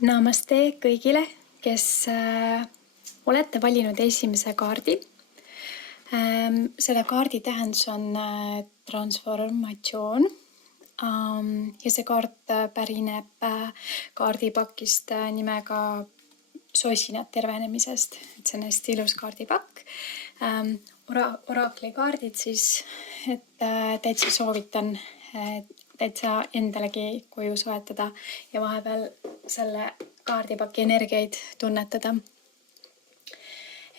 Namaste kõigile, kes olete valinud esimese kaardi. Selle kaardi tähendus on transformatsioon ja see kaart pärineb kaardipakist nimega sosinad tervenemisest. Et see on hästi ilus kaardipakk. Orakli kaardid siis, et täitsa soovitan täitsa endalegi koju soetada ja vahepeal selle kaardipaki energiaid tunnetada.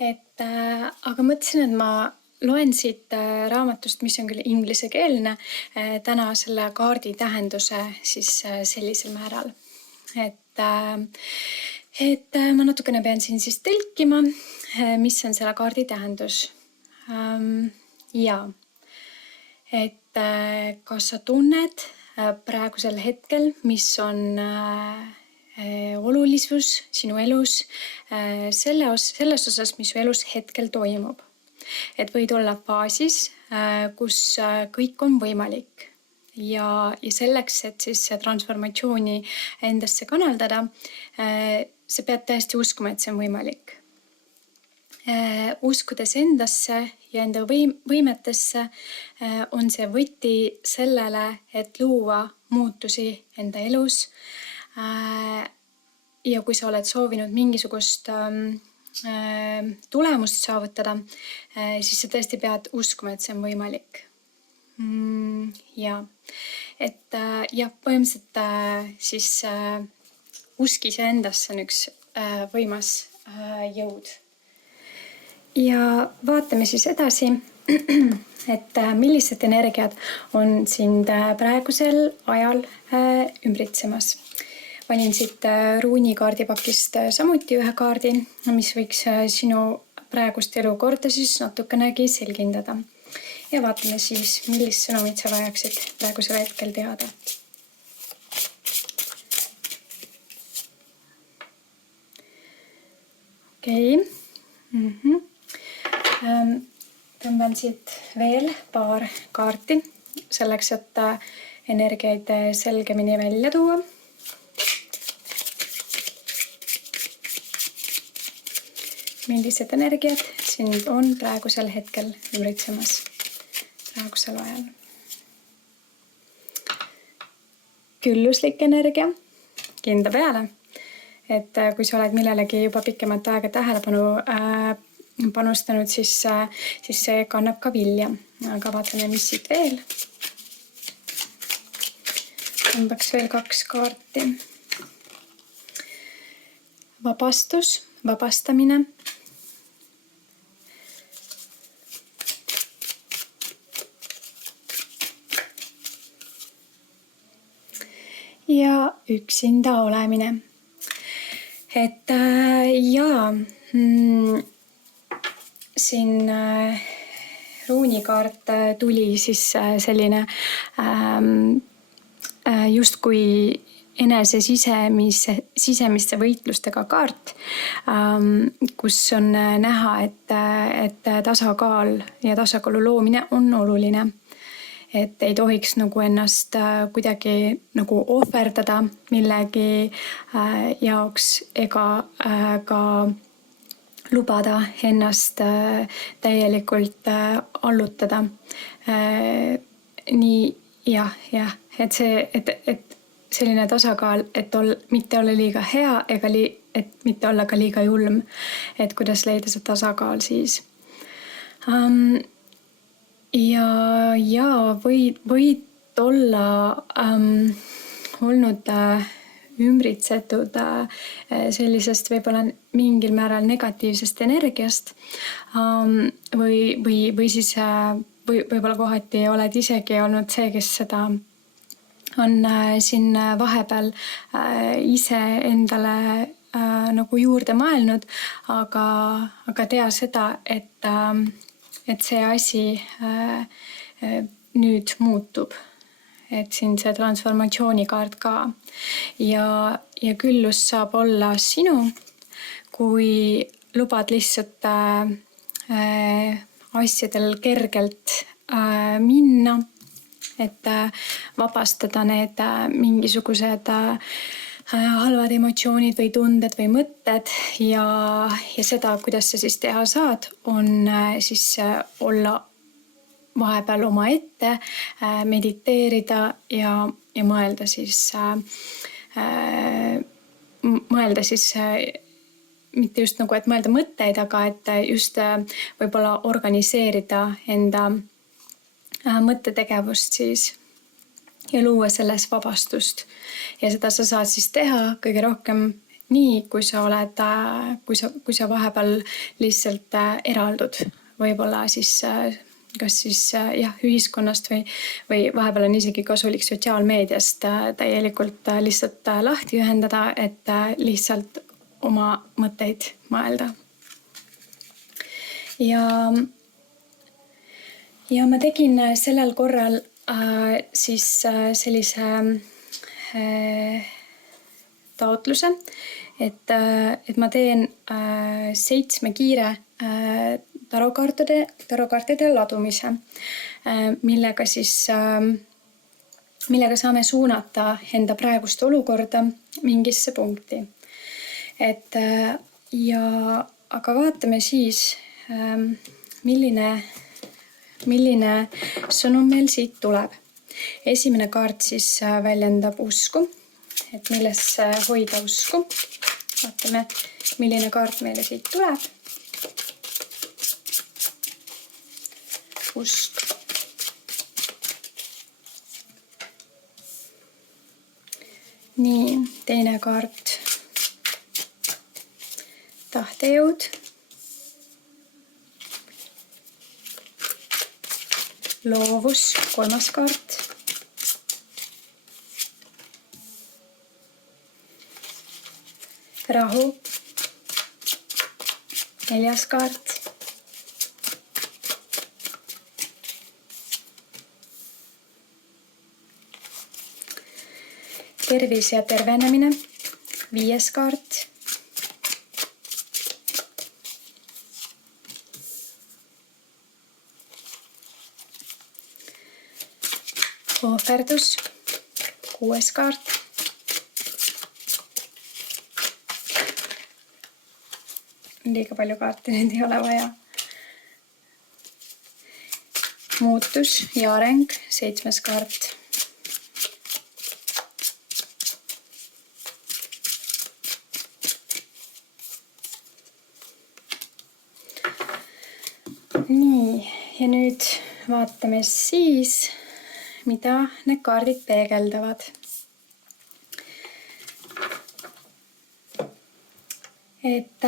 Aga mõtlesin, et ma loen siit raamatust, mis on küll inglisekeelne, täna selle kaardi tähenduse siis sellisel määral. Ma natukene pean siin siis tõlkima, mis on selle kaardi tähendus. Kas sa tunned praegusel hetkel, mis on olulisus sinu elus, selles osas, mis su elus hetkel toimub. Et võid olla faasis, kus kõik on võimalik. Ja selleks, et siis transformatsiooni endasse kanaldada, sa pead tõesti uskuma, et see on võimalik. Uskudes endasse ja enda võimetesse on see võti sellele, et luua muutusi enda elus. Ja kui sa oled soovinud mingisugust tulemust saavutada, siis sa tõesti pead uskuma, et see on võimalik. Põhimõtteliselt siis usk iseendasse on üks võimas jõud. Ja vaatame siis edasi, et millised energiat on sind praegusel ajal ümbritsemas. Valin siit ruunikaardipakist samuti ühe kaardi, mis võiks sinu praegust elukorda siis natukenegi selgindada. Ja vaatame siis, millist sõnumit sa vajaksid praegusel hetkel teada. Okei. Tõmban siit veel paar kaarti selleks, et energiaid selgemini välja tuua. Millised energiat sind on praegusel hetkel ümbritsemas, praegusel ajal? Külluslik energia, kinda peale. Et kui sa oled millelegi juba pikemat aega tähelepanu panustanud, siis see kannab ka vilja. Aga vaatame, mis siit veel. Tõmbaks veel 2 kaarti. Vabastus, vabastamine. Ja üksinda olemine. Siin ruunikaart tuli siis selline justkui enese sisemiste võitlustega kaart, kus on näha, et tasakaal ja tasakaalu loomine on oluline. Et ei tohiks nagu ennast kuidagi nagu ohverdada millegi jaoks ega ka lubada ennast täielikult allutada. Et selline tasakaal, et mitte olla liiga hea ega et mitte olla ka liiga julm, et kuidas leida see tasakaal siis. Võid olla olnud ümbritsetud sellisest võib-olla mingil määral negatiivsest energiast või siis võib-olla kohati oled isegi olnud see, kes seda on siin vahepeal ise endale nagu juurde mõelnud, aga tea seda, et see asi nüüd muutub. Et siin see transformatsioonikaart ka. Ja küllus saab olla sinu, kui lubad lihtsalt asjadel kergelt minna, et vabastada need mingisugused halvad emotsioonid või tunded või mõtted ja seda, kuidas sa siis teha saad, on siis olla vahepeal omaette, mediteerida ja mõelda siis mitte just nagu, et mõelda mõtteid, aga et just võib-olla organiseerida enda mõttetegevust siis ja luua selles vabastust. Ja seda sa saad siis teha kõige rohkem nii, kui sa oled, kui sa vahepeal lihtsalt eraldud. Võib-olla siis kas siis ühiskonnast või vahepeal on isegi kasulik sotsiaalmeediast täielikult lihtsalt lahti ühendada, et lihtsalt oma mõtteid mõelda. Ja ma tegin sellel korral siis sellise taotluse, et ma teen 7 kiire tarokaartide ladumise, millega saame suunata enda praegust olukorda mingisse punkti. Aga vaatame siis, milline sõnum meil siit tuleb. Esimene kaart siis väljendab usku, et milles hoida usku. Vaatame, milline kaart meile siit tuleb. Usk. Nii, teine kaart. Tahtejõud. Loovus, 3. kaart. Rahu, 4. kaart. Tervis ja tervenemine, 5. kaart. Ohverdus, 6. kaart. Liiga palju kaarte nüüd ei ole vaja. Muutus ja areng, 7. kaart. Nii, ja nüüd vaatame siis, mida need kaardid peegeldavad. Et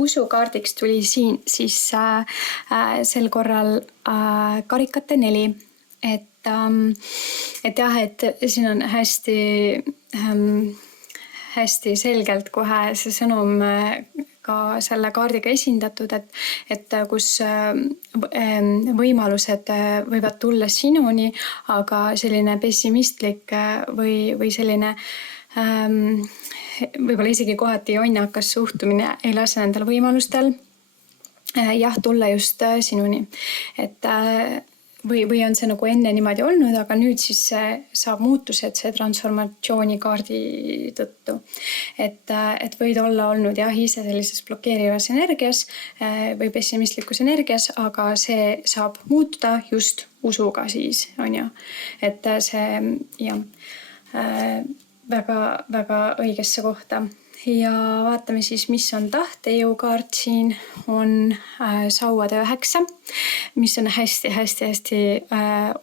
usukaardiks tuli siin siis sel korral karikate 4. Et jah, et siin on hästi selgelt kohe see sõnum ka selle kaardiga esindatud, et kus võimalused võivad tulla sinuni, aga selline pessimistlik või selline võib-olla isegi kohati onnakas suhtumine ei lase nendel võimalustel tulla just sinuni. Et või on see nagu enne niimoodi olnud, aga nüüd siis saab muutused see transformatsioonikaardi tõttu. Et võid olla olnud ise sellises blokeerivas energias või pessimistlikus energias, aga see saab muutuda just usuga siis, on ju. Et see väga õigesse kohta. Ja vaatame siis, mis on tahtejõukaart siin, on sauade 9, mis on hästi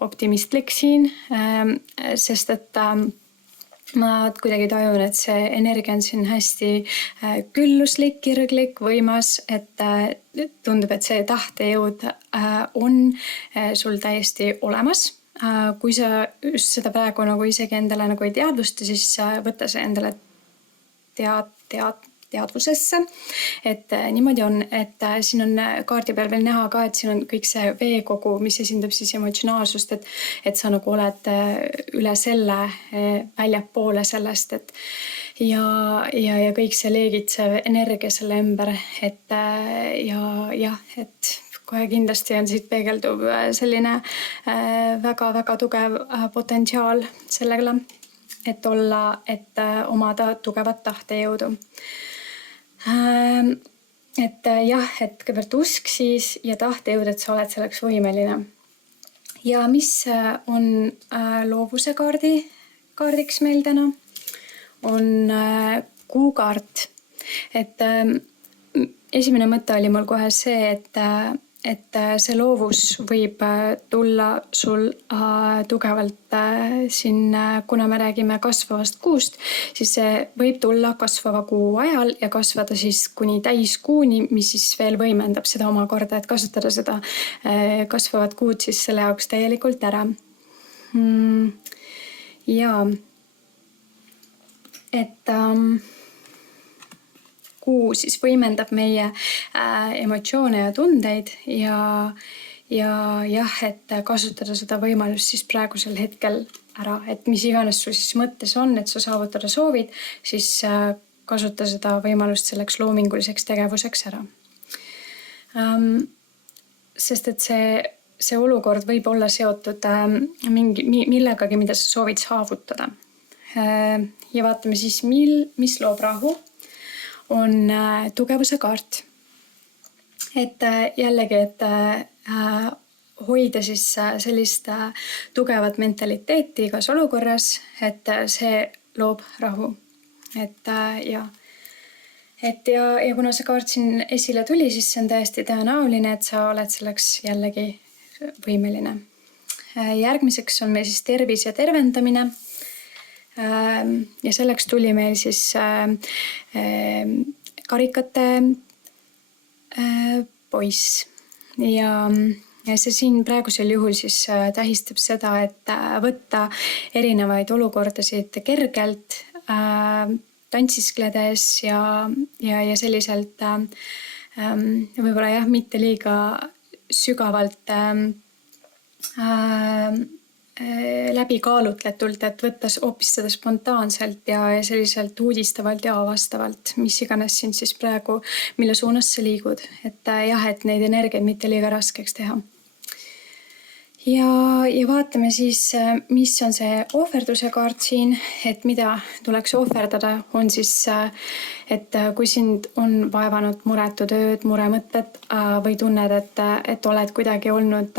optimistlik siin, sest et ma kuidagi tajun, et see energia on siin hästi külluslik, kirglik, võimas, et tundub, et see tahtejõud on sul täiesti olemas. Kui sa seda praegu nagu isegi endale nagu ei teadvusta, siis võtta see endale teadvusesse, et niimoodi on, et siin on kaardi peal veel näha ka, et siin on kõik see veekogu, mis esindab siis emotsionaalsust, et sa nagu oled üle selle väljapoole sellest, et ja kõik see leegitsev energia selle ümber, et et kohe kindlasti on siit peegeldub selline väga-väga tugev potentsiaal sellega. et omada tugevat tahtejõudu. Et jah, et kõigepealt usk siis ja tahtejõud, et sa oled selleks võimeline. Ja mis on loovuse kaardiks meil täna, on kuukaart. Et esimene mõte oli mul kohe see, et see loovus võib tulla sul tugevalt siin, kuna me räägime kasvavast kuust, siis see võib tulla kasvava kuu ajal ja kasvada siis kuni täiskuuni, mis siis veel võimendab seda omakorda, et kasutada seda kasvavat kuud siis selle jaoks täielikult ära. Ja et kuu siis võimendab meie emotsioone ja tundeid ja jah, et kasutada seda võimalust siis praegusel hetkel ära, et mis iganes sul siis mõttes on, et sa saavutada soovid, siis kasuta seda võimalust selleks loominguliseks tegevuseks ära. Sest et see olukord võib olla seotud millegagi, mida sa soovid saavutada. Ja vaatame siis, mis loob rahu, on tugevuse kaart. Et jällegi, et hoida siis sellist tugevat mentaliteeti igas olukorras, et see loob rahu. Ja kuna see kaart siin esile tuli, siis see on täiesti tõenäoline, et sa oled selleks jällegi võimeline. Järgmiseks on meil siis tervis ja tervendamine. Ja selleks tuli meil siis karikate poiss. Ja see siin praegusel juhul siis tähistab seda, et võtta erinevaid olukordasid kergelt, tantsiskledes ja selliselt võib-olla jah, mitte liiga sügavalt läbikaalutletult, et võttes hoopis seda spontaanselt ja selliselt uudistavalt ja avastavalt, mis iganes siin siis praegu, mille suunas sa liigud. Et jah, et neid energiaid mitte liiga raskeks teha. Ja vaatame siis, mis on see ohverduse kaart siin, et mida tuleks ohverdada, on siis, et kui sind on vaevanud muretud ööd, muremõtted või tunned, et oled kuidagi olnud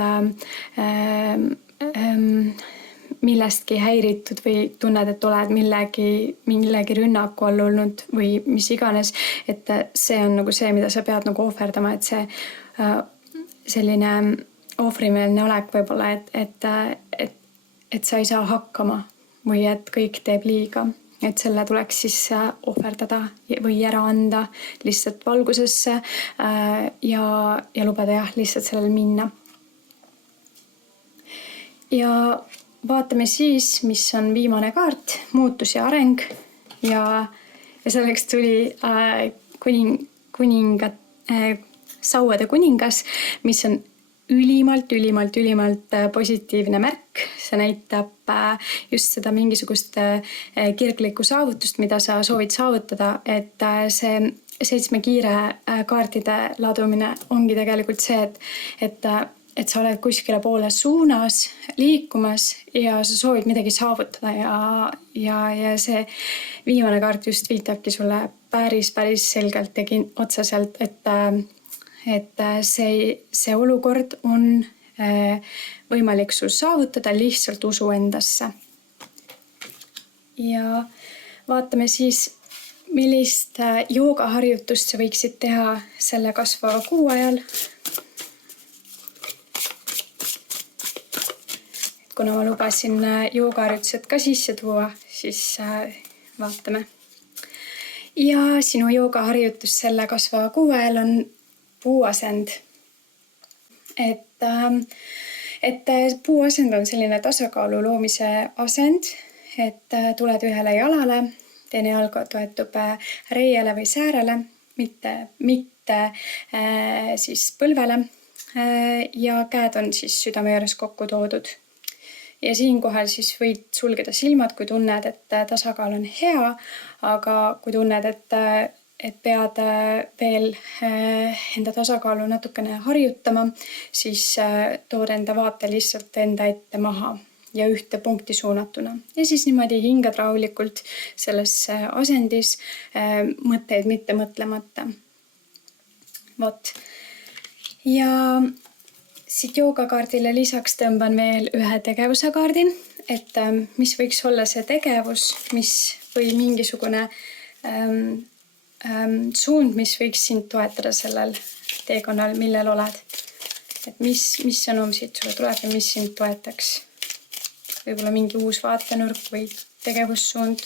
millestki häiritud või tunned, et oled millegi rünnaku all olnud või mis iganes, et see on nagu see, mida sa pead nagu ohverdama, et see selline ohvrimeelne olek võib-olla, et sa ei saa hakkama või et kõik teeb liiga. Et selle tuleks siis ohverdada või ära anda lihtsalt valgusesse ja lubada jah, lihtsalt sellel minna. Ja vaatame siis, mis on viimane kaart, muutus ja areng ja selleks tuli sauade kuningas, mis on ülimalt positiivne märk. See näitab just seda mingisugust kirglikku saavutust, mida sa soovid saavutada, et see 7 kiire kaartide ladumine ongi tegelikult see, et sa oled kuskile poole suunas liikumas ja sa soovid midagi saavutada ja see viimane kaart just viitabki sulle päris selgelt ja otseselt, et see olukord on võimalik sul saavutada, lihtsalt usu endasse. Ja vaatame siis, millist joogaharjutust sa võiksid teha selle kasvava kuu ajal. Kuna ma lubasin joogaharjutused ka sisse tuua, siis vaatame. Ja sinu joogaharjutus selle kasvava kuu ajal on puuasend. Et puuasend on selline tasakaalu loomise asend, et tuled ühele jalale, teine jalg toetub reiele või säärele, mitte siis põlvele ja käed on siis südame juures kokku toodud. Ja siinkohal siis võid sulgeda silmad, kui tunned, et tasakaal on hea, aga kui tunned, et pead veel enda tasakaalu natukene harjutama, siis tood enda vaate lihtsalt enda ette maha ja ühte punkti suunatuna. Ja siis niimoodi hingad rahulikult selles asendis, mõtteid mitte mõtlemata. Vot. Ja siit joogakaardile lisaks tõmban veel ühe tegevuse kaardi, et mis võiks olla see tegevus, mis või mingisugune suund, mis võiks sind toetada sellel teekonnal, millel oled. Et mis sõnum siit sulle tuleb ja mis sind toetaks. Võib-olla mingi uus vaatenurk või tegevussuund.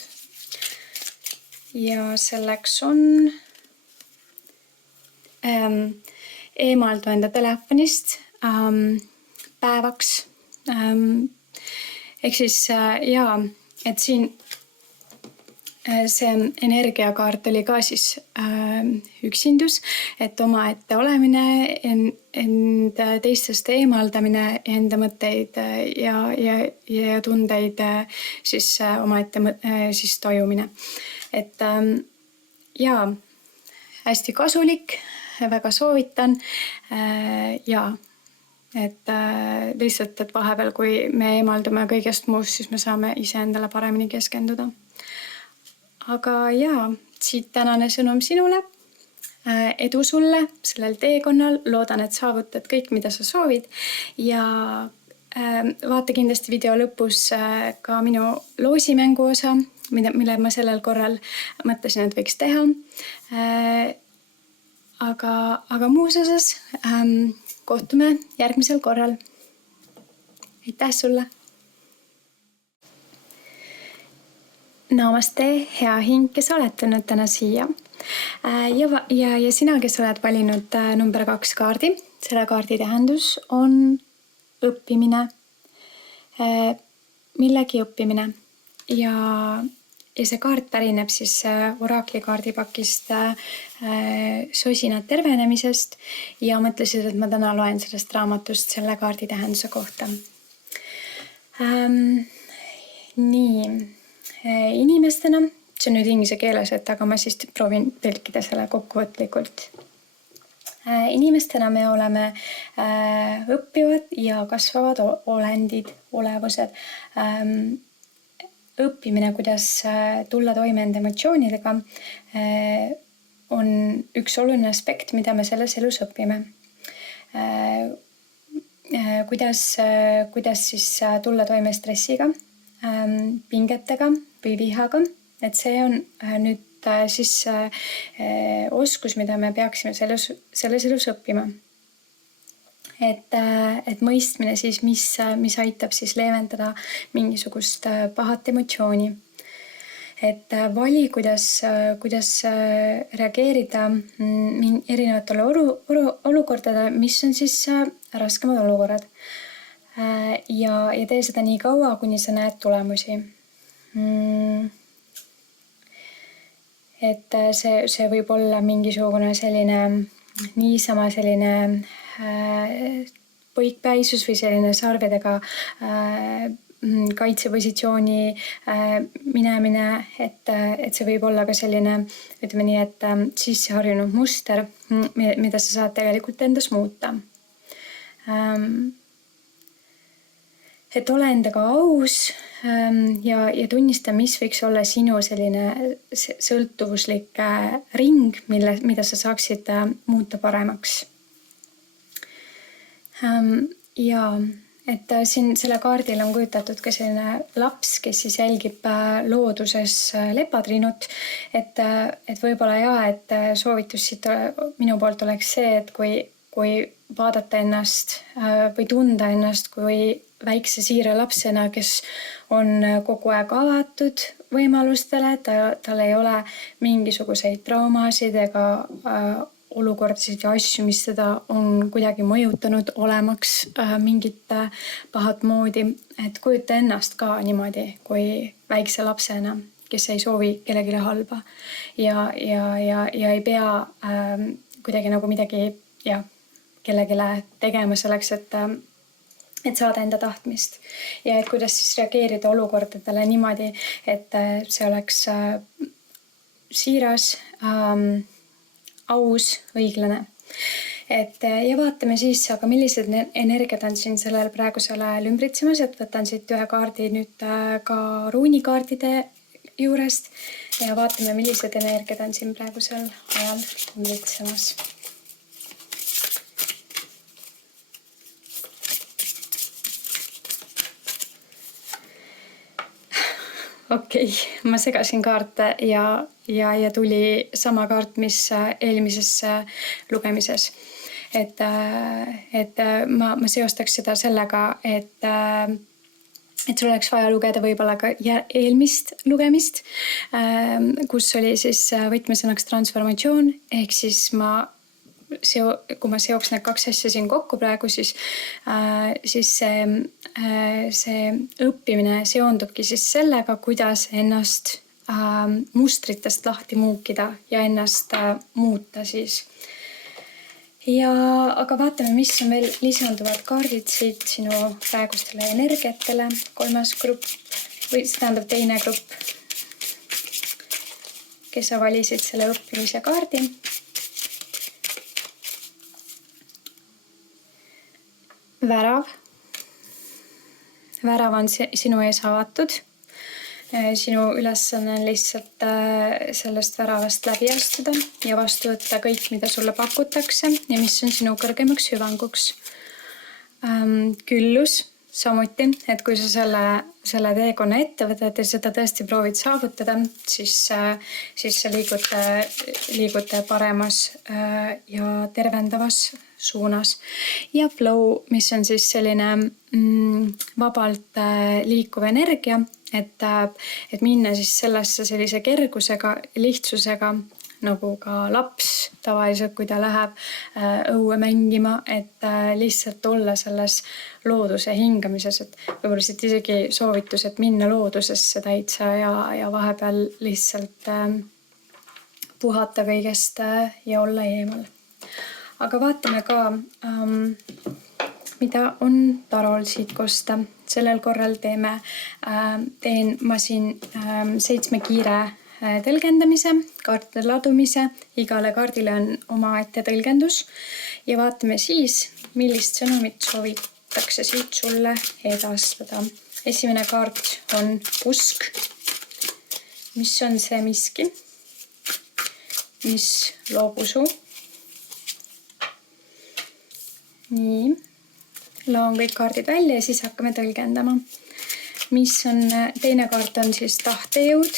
Ja selleks on eemaldu enda telefonist päevaks. Ehk siis et siin see energiakaart oli ka siis üksindus, et omaette olemine, enda teistest eemaldamine, enda mõtteid ja tundeid siis omaette siis tajumine. Et hästi kasulik, väga soovitan et lihtsalt, et vahepeal, kui me eemaldume kõigest muust, siis me saame iseendale paremini keskenduda. Aga siit tänane sõnum sinule. Edu sulle sellel teekonnal. Loodan, et saavutad kõik, mida sa soovid. Ja vaata kindlasti video lõpus ka minu loosimängu osa, mille ma sellel korral mõtlesin, et võiks teha. Aga muus osas kohtume järgmisel korral. Aitäh sulle! Namaste, hea hing, kes oled tulnud täna siia. Ja sina, kes oled valinud number 2 kaardi. Selle kaardi tähendus on õppimine. Millegi õppimine. Ja see kaart pärineb siis oraakli kaardipakist sosinad tervenemisest ja mõtlesin, et ma täna loen sellest raamatust selle kaardi tähenduse kohta. Nii, inimestena, see on nüüd inglise keeles, aga ma siis proovin tõlkida selle kokkuvõtlikult. Inimestena me oleme õppivad ja kasvavad olendid, olevused. Õppimine, kuidas tulla toime enda emotsioonidega, on üks oluline aspekt, mida me selles elus õpime. Kuidas siis tulla toime stressiga, pingetega või vihaga. Et see on nüüd siis oskus, mida me peaksime selles elus õppima. Et mõistmine siis, mis aitab siis leevendada mingisugust pahat emotsiooni. Et vali, kuidas reageerida erinevatele olukordadele, mis on siis raskemad olukorrad. Ja tee seda nii kaua, kuni sa näed tulemusi. Et see võib olla mingisugune niisama selline põikpäisus või selline sarvedega kaitsepositsiooni minemine, et see võib olla ka selline, ütleme nii, et sisseharjunud muster, mida sa saad tegelikult endas muuta. Et ole endaga aus ja tunnista, mis võiks olla sinu selline sõltuvuslik ring, mida sa saaksid muuta paremaks. Ja et siin selle kaardil on kujutatud ka selline laps, kes siis jälgib looduses lepatriinut, et võib-olla et soovitus siit minu poolt oleks see, et kui vaadata ennast või tunda ennast kui väikse siire lapsena, kes on kogu aeg avatud võimalustele, tal ei ole mingisuguseid traumasid ega olukordasid ja asju, mis teda on kuidagi mõjutanud olemaks mingit pahat moodi. Et kujuta ennast ka niimoodi kui väikse lapsena, kes ei soovi kellelegi halba ja ei pea kuidagi nagu midagi kellelegi tegema selleks, et saada enda tahtmist. Ja et kuidas siis reageerida olukordadele niimoodi, et see oleks siiras, aus, õiglane. ja vaatame siis, aga millised energiad on siin sellel praegusel ajal ümbritsemas, et võtan siit ühe kaardi nüüd ka ruunikaardide juurest ja vaatame, millised energiad on siin praegusel ajal ümbritsemas. Okei, ma segasin kaarte ja tuli sama kaart, mis eelmises lugemises. Et ma seostaks seda sellega, et sul oleks vaja lugeda võib-olla ka eelmist lugemist, kus oli siis võtmesõnaks transformatsioon, ehk siis kui ma seoks need kaks asja siin kokku praegu, siis see õppimine seondubki siis sellega, kuidas ennast mustritest lahti muukida ja ennast muuta siis. Aga vaatame, mis on veel lisanduvad kaardid siit sinu praegustele energiatele. Kolmas grupp või see tähendab teine grupp, kes sa valisid selle õppimise kaardi. Värav. Värav on sinu ees avatud. Sinu ülesanne on lihtsalt sellest väravast läbi astuda ja vastu võtta kõik, mida sulle pakutakse ja mis on sinu kõrgemaks hüvanguks. Küllus samuti, et kui sa selle teekonna ette võtad ja seda tõesti proovid saavutada, siis sa liigud paremas ja tervendavas suunas. Ja flow, mis on siis selline vabalt liikuv energia, et minna siis sellise kergusega, lihtsusega, nagu ka laps tavaliselt, kui ta läheb õue mängima, et lihtsalt olla selles looduse hingamises, et võib-olla siit isegi soovitus, et minna loodusesse täitsa ja vahepeal lihtsalt puhata kõigest ja olla eemal. Aga vaatame ka, mida on tarol siit kosta. Sellel korral teen ma siin 7 kiire tõlgendamise, kaartide ladumise. Igale kaardile on omaette tõlgendus ja vaatame siis, millist sõnumit soovitakse siit sulle edastada. Esimene kaart on usk. Mis on see miski, mis loob usu? Nii, laon kõik kaardid välja ja siis hakkame tõlgendama. Teine kaart on siis tahtejõud.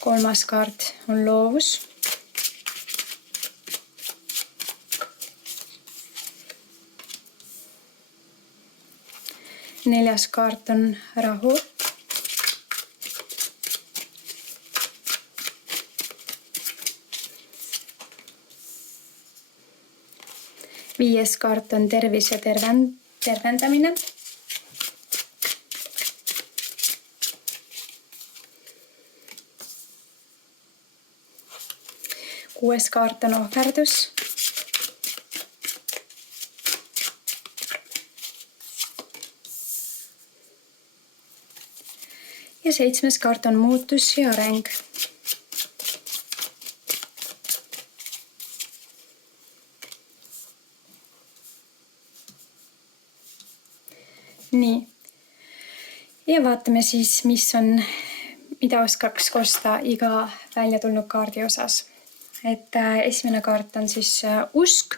Kolmas kaart on loovus. Neljas kaart on rahu. Viies kaart on tervis ja tervendamine. Kuues kaart on ohverdus. Ja 7. kaart on muutus ja areng. Nii. Ja vaatame siis, mida oskaks kosta iga välja tulnud kaardi osas. Et esimene kaart on siis usk.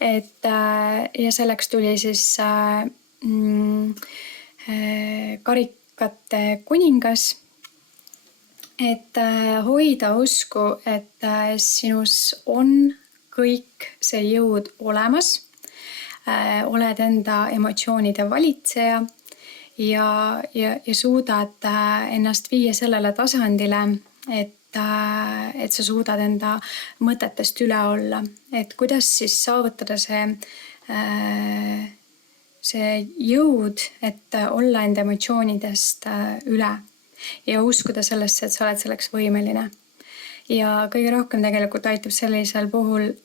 Ja selleks tuli siis karikate kuningas. Et hoida usku, et sinus on kõik see jõud olemas. Oled enda emotsioonide valitseja ja suudad ennast viia sellele tasandile, et sa suudad enda mõtetest üle olla. Et kuidas siis saavutada see jõud, et olla enda emotsioonidest üle ja uskuda sellesse, et sa oled selleks võimeline. Ja kõige rohkem tegelikult aitab sellisel puhul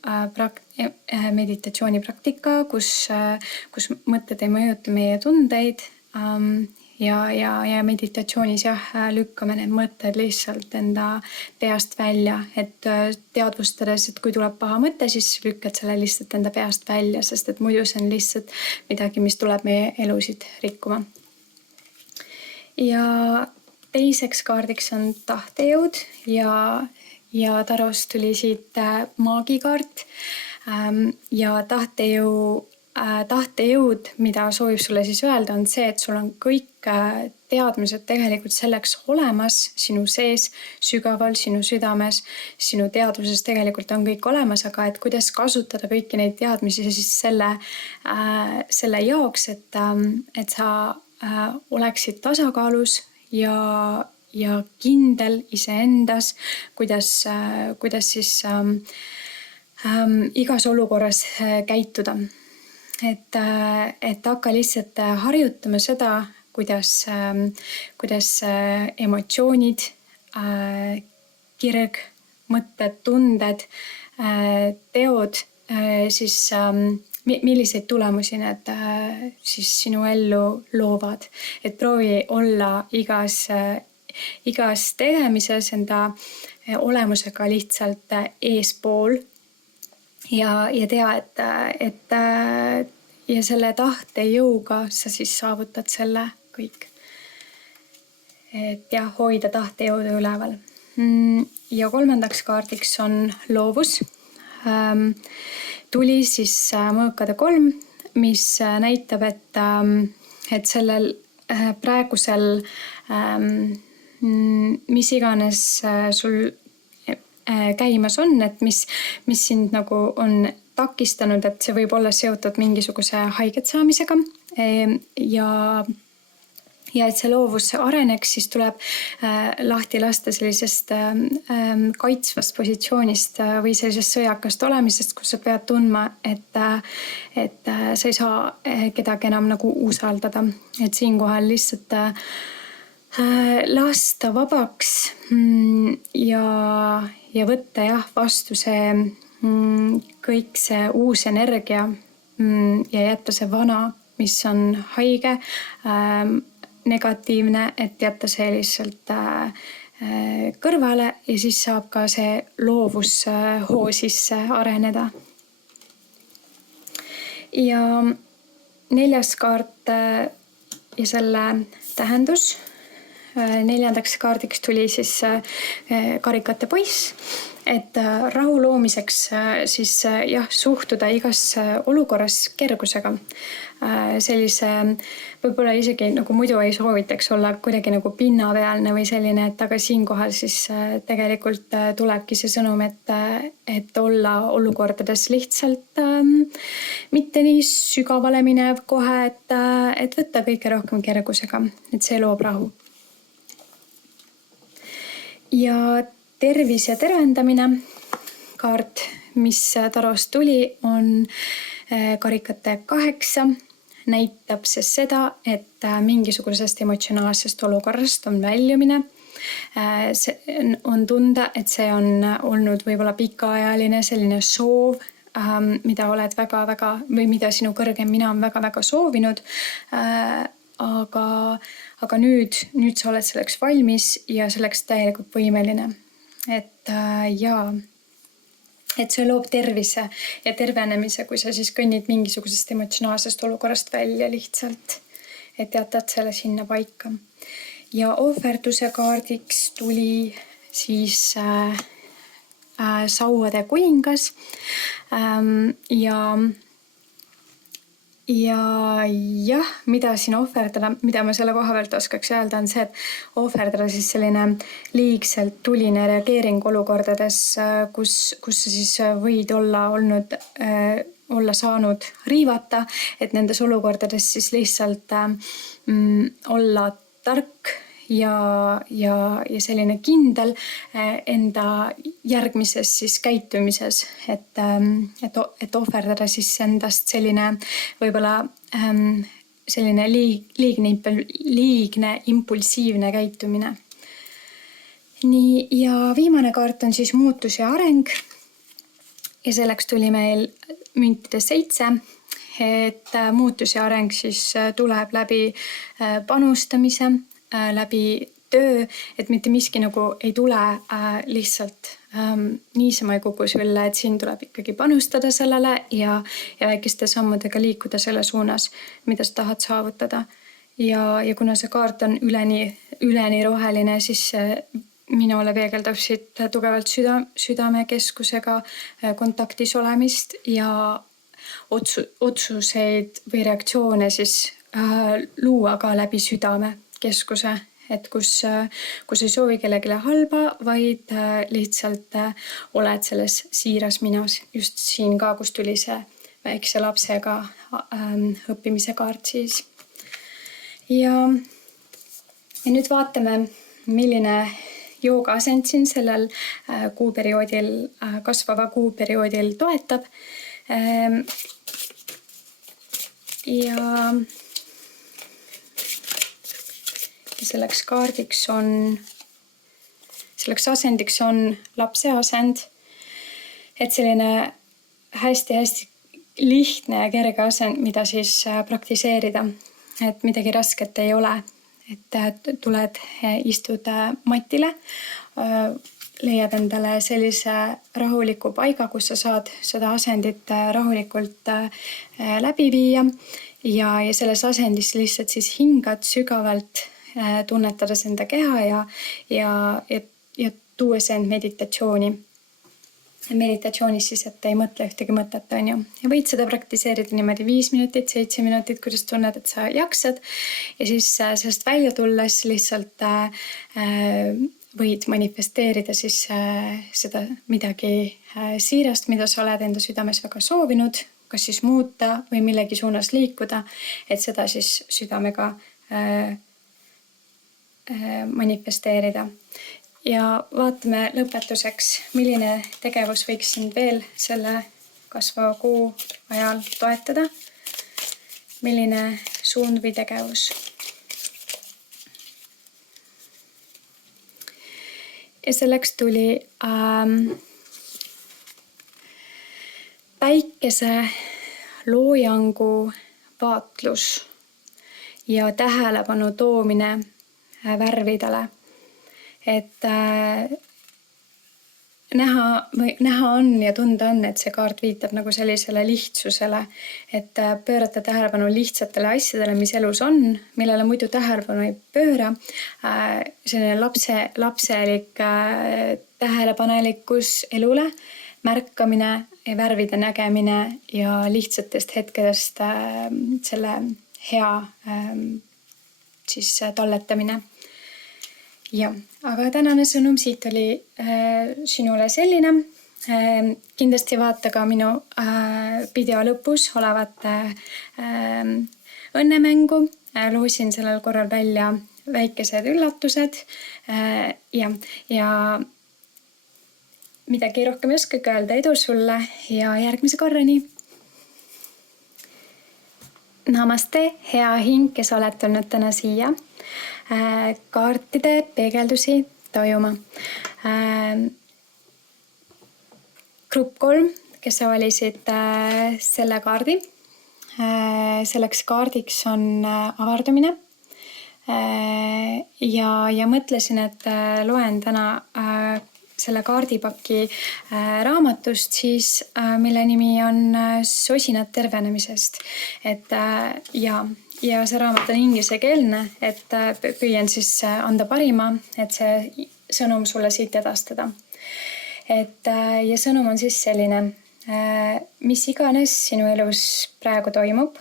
meditatsioonipraktika, kus mõtted ei mõjuta meie tundeid ja meditatsioonis lükkame need mõtted lihtsalt enda peast välja, et teadvustades, et kui tuleb paha mõte, siis lükkad selle lihtsalt enda peast välja, sest et muidu see on lihtsalt midagi, mis tuleb meie elusid rikkuma. Ja teiseks kaardiks on tahtejõud ja tarost tuli siit maagikaart ja tahtejõud, mida soovib sulle siis öelda, on see, et sul on kõik teadmised tegelikult selleks olemas sinu sees, sügaval, sinu südames, sinu teadvuses tegelikult on kõik olemas, aga et kuidas kasutada kõiki neid teadmisi siis selle jaoks, et sa oleksid tasakaalus ja kindel iseendas, kuidas siis igas olukorras käituda. Et hakka lihtsalt harjutama seda, kuidas emotsioonid, kirg, mõtted, tunded, teod, siis milliseid tulemusi need siis sinu ellu loovad. Et proovi olla igas tegemises enda olemusega lihtsalt eespool ja tea, et ja selle tahtejõuga sa siis saavutad selle kõik. Et jah, hoida tahtejõudu üleval. Ja kolmandaks kaardiks on loovus. Tuli siis mõõkade 3, mis näitab, et sellel praegusel mis iganes sul käimas on, et mis sind nagu on takistanud, et see võib olla seotud mingisuguse haiget saamisega ja et see loovus areneks, siis tuleb lahti lasta sellisest kaitsvast positsioonist või sellisest sõjakast olemisest, kus sa pead tundma, et sa ei saa kedagi enam nagu usaldada. Et siinkohal lihtsalt lasta vabaks ja võtta vastu see kõik see uus energia ja jätta see vana, mis on haige, negatiivne, et jätta see lihtsalt kõrvale ja siis saab ka see loovus hoo sisse areneda. Ja 4. kaart ja selle tähendus. 4. kaardiks tuli siis karikate poiss, et rahu loomiseks siis suhtuda igas olukorras kergusega. Sellise, võib-olla isegi nagu muidu ei soovitaks olla kuidagi nagu pinnapealne või selline, et aga siinkohal siis tegelikult tulebki see sõnum, et olla olukordades lihtsalt mitte nii sügavale minev kohe, et võtta kõike rohkem kergusega, et see loob rahu. Ja tervis ja tervendamine kaart, mis tarost tuli, on karikate 8. Näitab see seda, et mingisugusest emotsionaalsest olukorrast on väljumine. See on tunda, et see on olnud võib-olla pikaajaline selline soov, mida oled väga-väga või mida sinu kõrgem mina on väga-väga soovinud. Aga nüüd sa oled selleks valmis ja selleks täielikult võimeline. Et see loob tervise ja tervenemise, kui sa siis kõnnid mingisugusest emotsionaalsest olukorrast välja lihtsalt, et jätad selle sinna paika. Ja ohverduse kaardiks tuli siis sauade kuningas ja mida siin ohverdada, mida ma selle koha pealt oskaks öelda, on see, et ohverdada siis selline liigselt tuline reageering olukordades, kus sa siis võid olla saanud riivata, et nendes olukordades siis lihtsalt olla tark ja selline kindel enda järgmises siis käitumises, et ohverdada siis endast selline võib-olla selline liigne impulsiivne käitumine. Nii, ja viimane kaart on siis muutus ja areng ja selleks tuli meil müntide 7, et muutus ja areng siis tuleb läbi panustamise, läbi töö, et mitte miski nagu ei tule lihtsalt niisama ei kuku sülle, et siin tuleb ikkagi panustada sellele ja väikeste sammudega liikuda selle suunas, mida sa tahad saavutada. Ja kuna see kaart on üleni roheline, siis minule peegeldab siit tugevalt südamekeskusega kontaktis olemist ja otsuseid või reaktsioone siis luua ka läbi südamekeskuse. Et kus ei soovi kellelegi halba, vaid lihtsalt oled selles siiras minas. Just siin ka, kus tuli see väikse lapsega õppimise kaart siis. Ja nüüd vaatame, milline jooga asend siin sellel kuuperioodil, kasvava kuuperioodil toetab. Ja selleks kaardiks selleks asendiks on lapse asend. Et selline hästi lihtne ja kerge asend, mida siis praktiseerida. Et midagi rasket ei ole. Et tuled, istud matile, leiad endale sellise rahuliku paiga, kus sa saad seda asendit rahulikult läbi viia. Ja selles asendis lihtsalt siis hingad sügavalt, tunnetades enda keha ja tuues end meditatsiooni. Meditatsioonis siis, et ei mõtle ühtegi mõtet, on ju. Ja võid seda praktiseerida niimoodi 5 minutit, 7 minutit, kuidas tunned, et sa jaksad. Ja siis sellest välja tulles lihtsalt võid manifesteerida siis seda midagi siirast, mida sa oled enda südames väga soovinud, kas siis muuta või millegi suunas liikuda, et seda siis südamega manifesteerida. Ja vaatame lõpetuseks, milline tegevus võiks sind veel selle kasvava kuu ajal toetada. Milline suund või tegevus. Ja selleks tuli päikese loojangu vaatlus ja tähelepanu toomine värvidele. Et näha on ja tunda on, et see kaart viitab nagu sellisele lihtsusele, et pöörata tähelepanu lihtsatele asjadele, mis elus on, millele muidu tähelepanu ei pööra. Selline lapselik tähelepanelikkus elule, märkamine, värvide nägemine ja lihtsatest hetkedest selle hea siis talletamine. Ja, aga tänane sõnum siit oli sinule selline. Kindlasti vaata ka minu video lõpus olevat õnnemängu. Loosin sellel korral välja väikesed üllatused. Ja midagi rohkem ei oskagi öelda. Edu sulle ja järgmise korrani. Namaste, hea hing, kes oled tulnud täna siia. Kaartide peegeldusi tajuma. Grupp 3, kes sa valisid selle kaardi. Selleks kaardiks on avardumine. Ja mõtlesin, et loen täna selle kaardipaki raamatust, siis, mille nimi on Sosinad tervenemisest. Ja see raamat on ingliskeelne, et püüan siis anda parima, et see sõnum sulle siit edastada. Ja sõnum on siis selline, mis iganes sinu elus praegu toimub,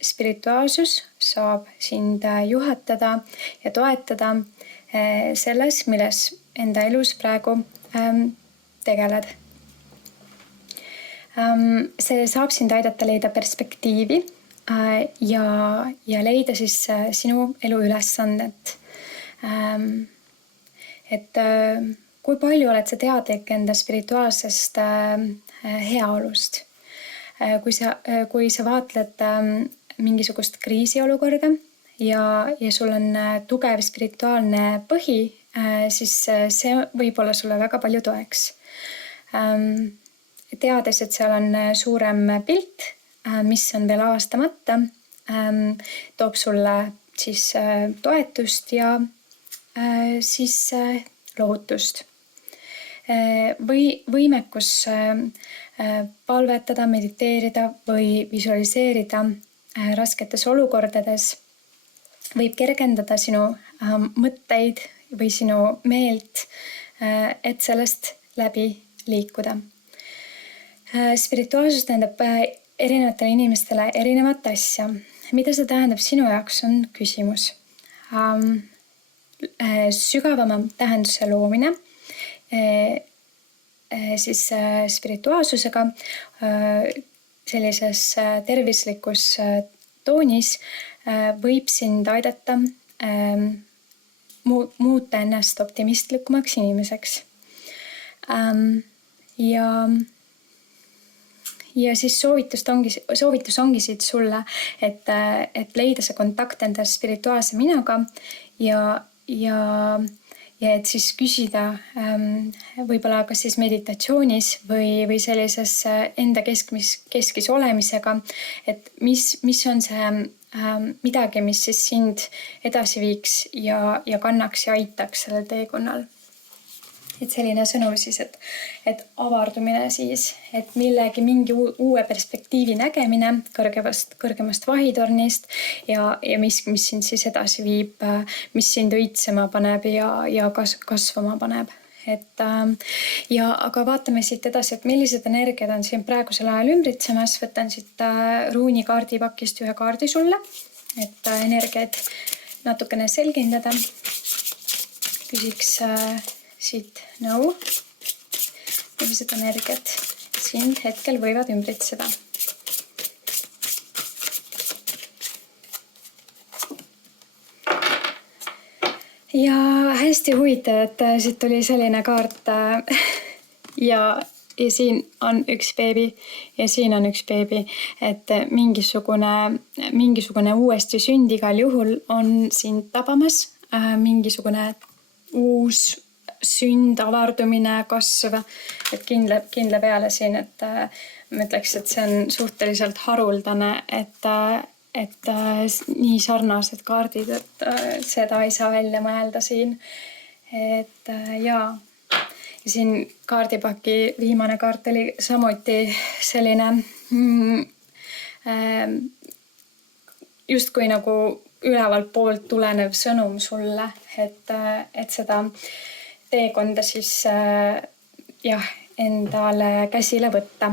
spirituaalsus saab sind juhatada ja toetada selles, milles enda elus praegu tegeled. See saab sind aidata leida perspektiivi ja leida siis sinu elu ülesannet. Et kui palju oled sa teadlik enda spirituaalsest heaolust? Kui sa vaatled mingisugust kriisiolukorda ja sul on tugev spirituaalne põhi, siis see võib olla sulle väga palju toeks. Teades, et seal on suurem pilt, mis on veel avastamata, toob sulle siis toetust ja siis lohutust. Või võimekus palvetada, mediteerida või visualiseerida rasketes olukordades võib kergendada sinu mõtteid või sinu meelt, et sellest läbi liikuda. Spirituaalsus tähendab erinevatele inimestele erinevat asja. Mida see tähendab sinu jaoks, on küsimus. Sügavama tähenduse loomine siis spirituaalsusega sellises tervislikus toonis võib sind aidata muuta ennast optimistlikumaks inimeseks. Ja siis soovitus ongi siit sulle, et leida see kontakt enda spirituaalse minuga ja et siis küsida võib-olla kas siis meditatsioonis või sellises enda keskis olemisega, et mis on see midagi, mis siis sind edasi viiks ja kannaks ja aitaks sellel teekonnal. Et selline sõnum siis, et avardumine siis, et mingi uue perspektiivi nägemine kõrgemast vahitornist ja mis sind siis edasi viib, mis sind õitsema paneb ja kasvama paneb. Aga vaatame siit edasi, et millised energiad on siin praegusel ajal ümbritsemas. Võtan siit ruunikaardipakist ühe kaardi sulle, et energiaid natukene selgindada. Küsiks siit nõu, millised energiat sind hetkel võivad ümbritseda. Ja hästi huvitav, et siit tuli selline kaart ja siin on üks beebi ja siin on üks beebi, et mingisugune uuesti sünd igal juhul on sind tabamas, mingisugune uus sünd, avardumine, kasv, et kindla peale siin, et ma ütleks, et see on suhteliselt haruldane, et nii sarnased kaardid, et seda ei saa välja mõelda siin. Ja siin kaardipaki viimane kaart oli samuti selline justkui nagu ülevalt poolt tulenev sõnum sulle, et seda teekonda siis endale käsile võtta.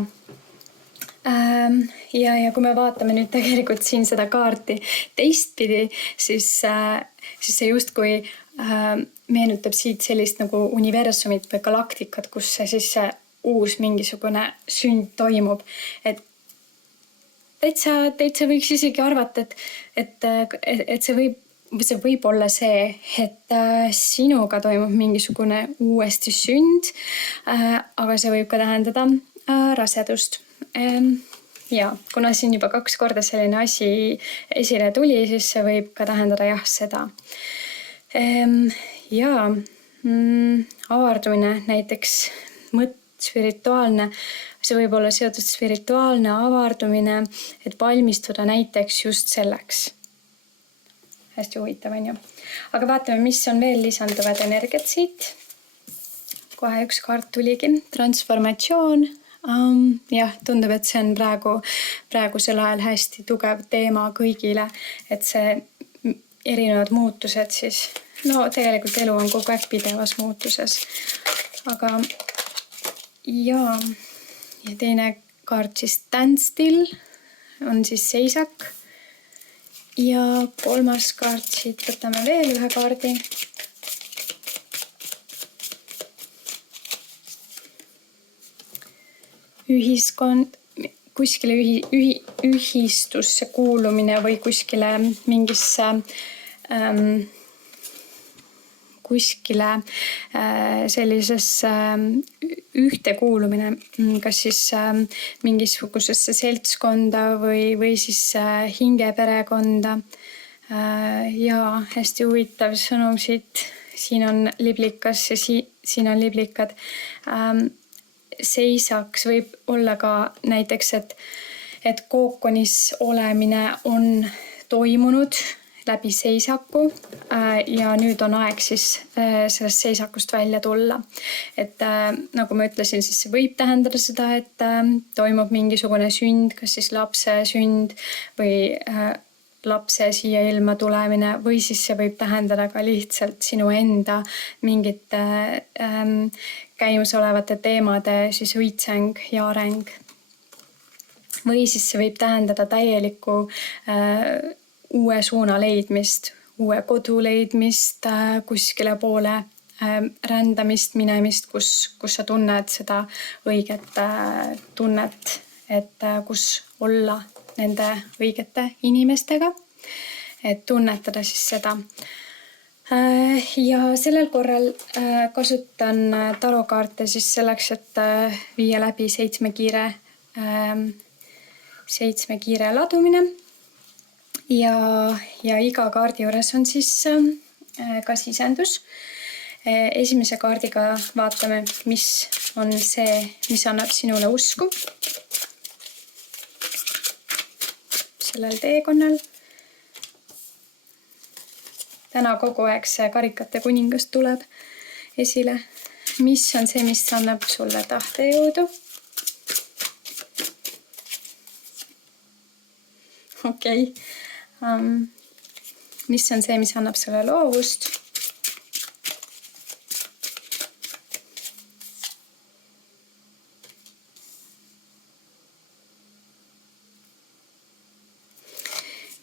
Ja kui me vaatame nüüd tegelikult siin seda kaarti teistpidi, siis see justkui meenutab siit sellist nagu universumit või galaktikat, kus see uus mingisugune sünd toimub. Et täitsa võiks isegi arvata, et see võib olla see, et sinuga toimub mingisugune uuesti sünd, aga see võib ka tähendada rasedust. Ja kuna siin juba 2 korda selline asi esile tuli, siis see võib ka tähendada seda. Ja avardumine näiteks spirituaalne, see võib olla seotud spirituaalne avardumine, et valmistuda näiteks just selleks. Hästi huvitav, on ju. Aga vaatame, mis on veel lisanduvad energiat siit. Kohe üks kaart tuligi. Transformatsioon. Jah, tundub, et see on praegusel ajal hästi tugev teema kõigile, et see erinevad muutused siis, tegelikult elu on kogu aeg pidevas muutuses. Aga ja teine kaart siis standstill on siis seisak. Ja 3. kaart siit võtame veel ühe kaardi. Ühiskond, kuskile ühistusse kuulumine või kuskile mingisse sellisesse ühtekuulumine, kas siis mingisugusesse seltskonda või siis hingeperekonda. Ja hästi huvitav sõnum siit. Siin on liblikas ja siin on liblikad. Seisaks võib olla ka näiteks, et kookonis olemine on toimunud läbi seisaku ja nüüd on aeg siis sellest seisakust välja tulla. Et nagu ma ütlesin, siis see võib tähendada seda, et toimub mingisugune sünd, kas siis lapse sünd või lapse siia ilma tulemine või siis see võib tähendada ka lihtsalt sinu enda mingite käimasolevate teemade siis õitseng ja areng. Või siis see võib tähendada täielikku uue suuna leidmist, uue kodu leidmist, kuskile poole rändamist, minemist, kus sa tunned seda õiget tunnet, et kus olla nende õigete inimestega, et tunnetada siis seda. Ja sellel korral kasutan tarokaarte siis selleks, et viia läbi 7 kiire ladumine. Ja iga kaardi juures on siis ka sisendus. Esimese kaardiga vaatame, mis on see, mis annab sinule usku sellel teekonnal. Täna kogu aeg see karikate kuningas tuleb esile. Mis on see, mis annab sulle tahtejõudu? Okei. Mis on see, mis annab sulle loovust?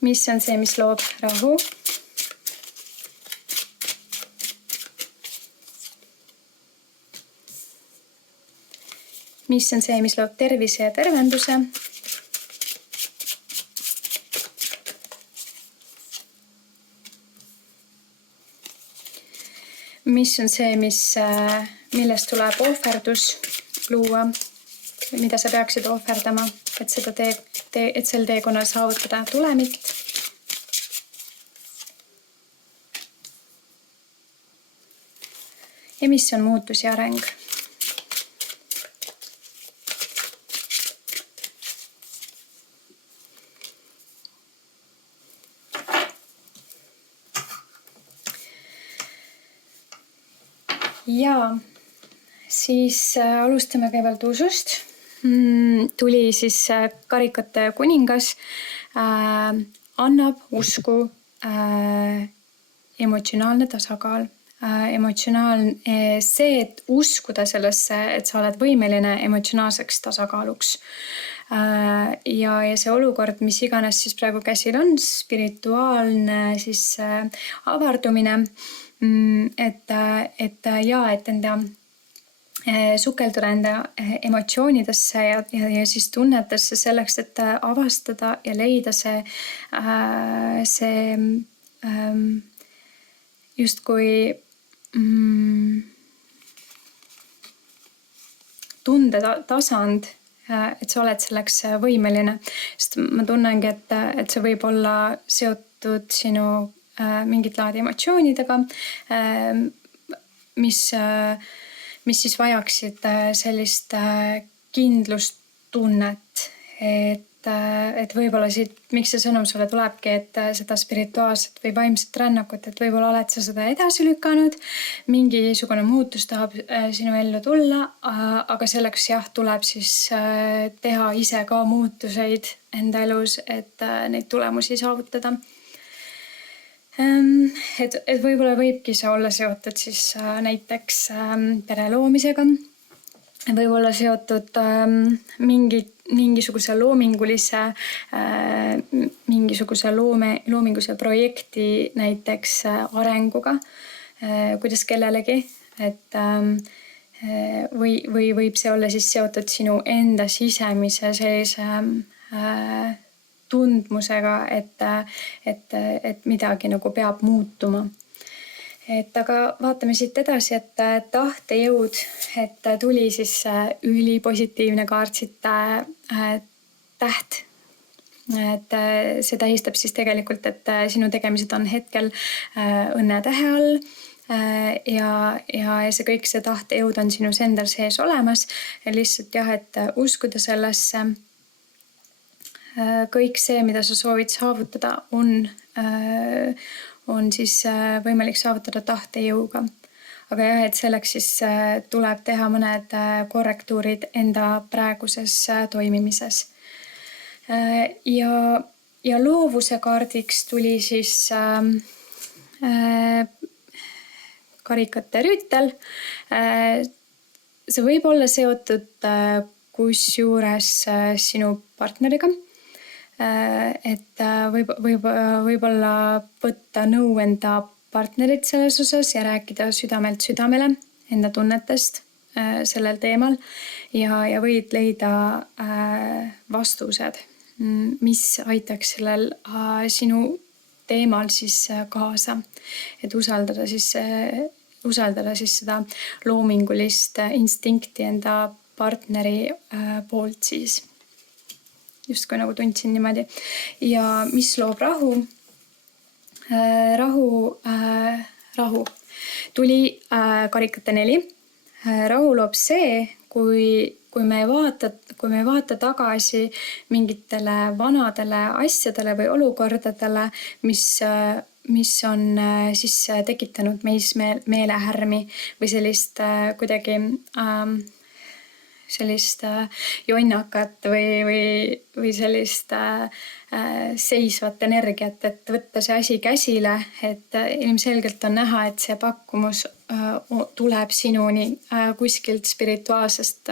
Mis on see, mis loob rahu? Mis on see, mis loob tervise ja tervenduse? Mis on see, millest tuleb ohverdus luua, mida sa peaksid ohverdama, et sel teekonnal saavutada tulemit. Ja mis on muutus ja areng? Ja siis alustame kõigepealt usust. Tuli siis karikate kuningas, annab usku emotsionaalne tasakaal. See, et uskuda sellesse, et sa oled võimeline emotsionaalseks tasakaaluks. Ja see olukord, mis iganes siis praegu käsil on, spirituaalne siis avardumine, et enda sukelduda enda emotsioonidesse ja siis tunnetesse selleks, et avastada ja leida see justkui tundetasand, et sa oled selleks võimeline. Sest ma tunnengi, et see võib olla seotud sinu mingit laadi emotsioonidega, mis siis vajaksid sellist kindlustunnet, et võib-olla siit, miks see sõnum sulle tulebki, et seda spirituaalset või vaimset rännakut, et võib-olla oled sa seda edasi lükanud, mingisugune muutus tahab sinu ellu tulla, aga selleks tuleb siis teha ise ka muutuseid enda elus, et neid tulemusi saavutada. Et võib-olla võibki see olla seotud siis näiteks pere loomisega, võib-olla seotud mingisuguse loomingulise projekti näiteks arenguga, kuidas kellelegi, et või võib see olla siis seotud sinu enda sisemise sellise tundmusega, et midagi nagu peab muutuma. Aga vaatame siit edasi, et tahtejõud, et tuli siis ülipositiivne kaart siit täht. Et see tähistab siis tegelikult, et sinu tegemised on hetkel õnnetähe all ja see kõik see tahtejõud on sinus endal sees olemas. Ja lihtsalt et uskuda sellesse. kõik see, mida sa soovid saavutada, on siis võimalik saavutada tahtejõuga. Aga jah, et selleks siis tuleb teha mõned korrektuurid enda praeguses toimimises. Ja loovuse kaardiks tuli siis karikate rüütel. See võib olla seotud kusjuures sinu partneriga. Et võib-olla võtta nõu enda partnerit selles osas ja rääkida südamelt südamele enda tunnetest sellel teemal ja võid leida vastused, mis aitaks sellel sinu teemal siis kaasa, et usaldada siis seda loomingulist instinkti enda partneri poolt siis. Justkui nagu tundsin niimoodi. Ja mis loob rahu? Rahu. Tuli karikate 4. Rahu loob see, kui me ei vaata tagasi mingitele vanadele asjadele või olukordadele, mis on siis tekitanud meis meelehärmi või sellist kuidagi sellist jonnakat või sellist seisvat energiat, et võtta see asi käsile, et ilmselgelt on näha, et see pakkumus tuleb sinuni kuskilt spirituaalsest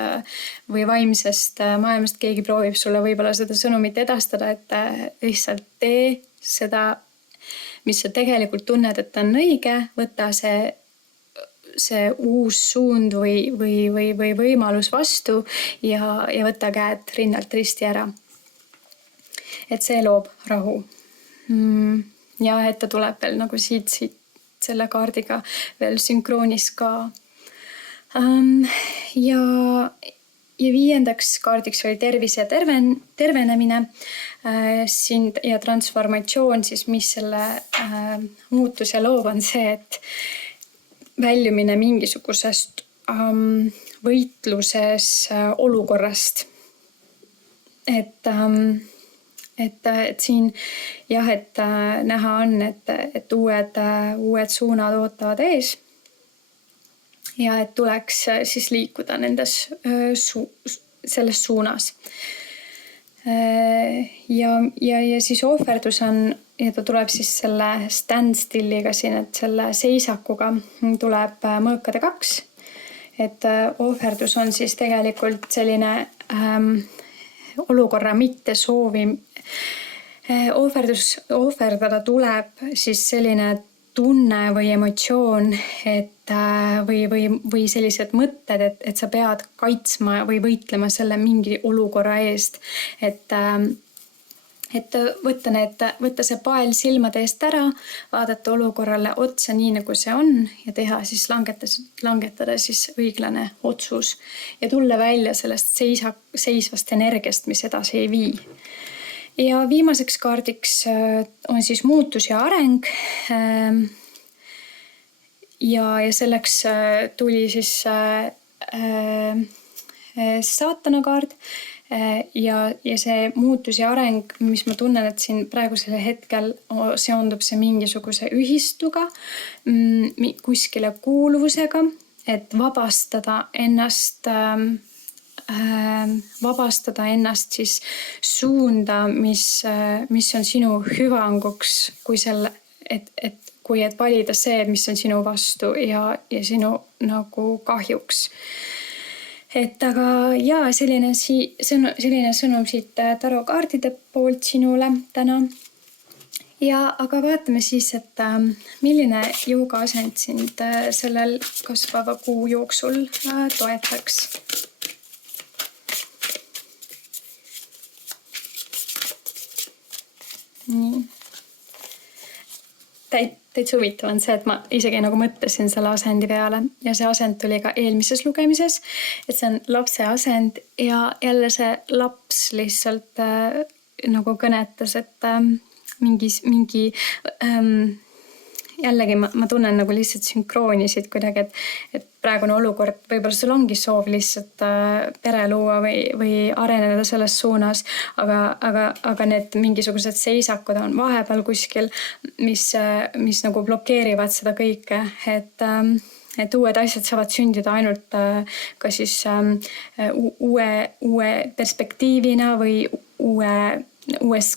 või vaimsest maailmast. Keegi proovib sulle võib-olla seda sõnumit edastada, et lihtsalt tee seda, mis sa tegelikult tunned, et on õige, võta see uus suund või võimalus vastu ja võtta käed rinnalt risti ära. Et see loob rahu. Ja et ta tuleb veel nagu siit selle kaardiga veel sünkroonis ka. Ja 5. kaardiks oli tervis ja tervenemine ja transformatsioon, siis mis selle muutuse loob on see, et väljumine mingisugusest võitluses olukorrast. Et siin jah, et näha on, et uued suunad ootavad ees ja et tuleks siis liikuda selles suunas. Ja siis ohverdus on, ja ta tuleb siis selle standstilliga siin, et selle seisakuga tuleb mõõkade 2. Et ohverdus on siis tegelikult selline olukorra mitte soovi. Ohverdada tuleb siis selline tunne või emotsioon, või sellised mõtted, et sa pead kaitsma või võitlema selle mingi olukorra eest. Et võtta see pael silmade eest ära, vaadata olukorrale otsa nii, nagu see on ja teha siis langetada siis õiglane otsus ja tulla välja sellest seisvast energiast, mis edasi ei vii. Ja viimaseks kaardiks on siis muutus ja areng. Ja selleks tuli siis saatana kaart. Ja see muutus ja areng, mis ma tunnen, et siin praegusel hetkel seondub see mingisuguse ühistuga, kuskile kuuluvusega, et vabastada ennast siis suunda, mis on sinu hüvanguks, kui et valida see, mis on sinu vastu ja sinu nagu kahjuks. Et aga jaa, selline sõnum siit tarokaardide poolt sinule täna. Aga vaatame siis, et milline jooga asend sind sellel kasvava kuu jooksul toetaks. Nii. Täitsa huvitav on see, et ma isegi nagu mõtlesin selle asendi peale ja see asend tuli ka eelmises lugemises, et see on lapse asend ja jälle see laps lihtsalt jällegi ma tunnen nagu lihtsalt sünkrooni siit kuidagi, et praegune olukord, võib-olla sul ongi soov lihtsalt pere luua või areneda selles suunas, aga need mingisugused seisakud on vahepeal kuskil, mis nagu blokeerivad seda kõike, et uued asjad saavad sündida ainult ka siis uue perspektiivina või uues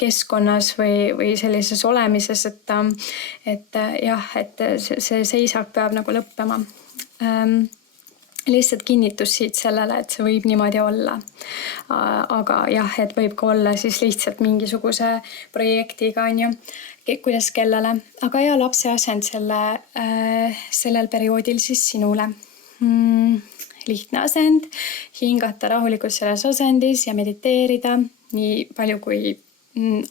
keskkonnas või sellises olemises, et jah, et see seisak peab nagu lõppema. Lihtsalt kinnitus siit sellele, et see võib niimoodi olla. Aga jah, et võib ka olla siis lihtsalt mingisuguse projektiga, on ju, kuidas kellele. Aga ja lapse asend sellel perioodil siis sinule. Lihtne asend, hingata rahulikult selles asendis ja mediteerida nii palju kui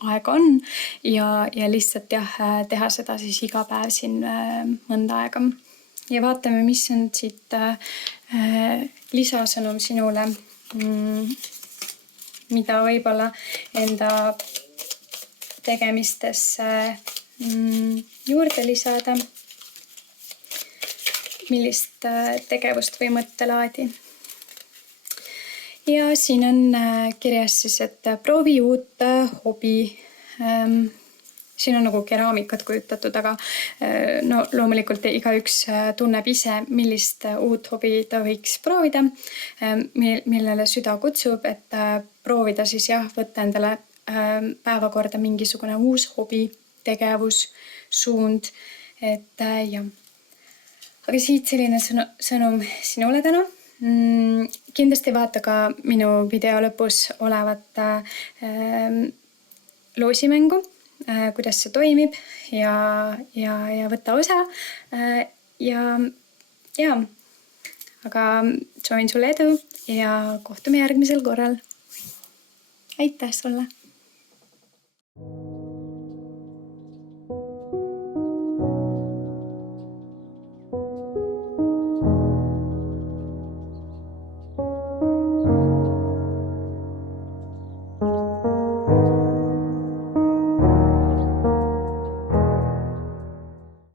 aega on ja lihtsalt jah, teha seda siis iga päev siin mõnda aega. Ja vaatame, mis on siit lisasõnum sinule, mida võib-olla enda tegemistesse juurde lisada. Millist tegevust või mõttelaadi. Ja siin on kirjas siis, et proovi uut hobi. Siin on nagu keraamikat kujutatud, aga no loomulikult igaüks tunneb ise, millist uut hobi ta võiks proovida, millele süda kutsub, et proovida siis jah, võtta endale päevakorda mingisugune uus hobi, tegevus, suund, et jah. Aga siit selline sõnum sinule täna. Kindlasti vaata ka minu video lõpus olevat loosimängu, kuidas see toimib ja võtta osa. Ja, aga soovin sulle edu ja kohtume järgmisel korral. Aitäh sulle!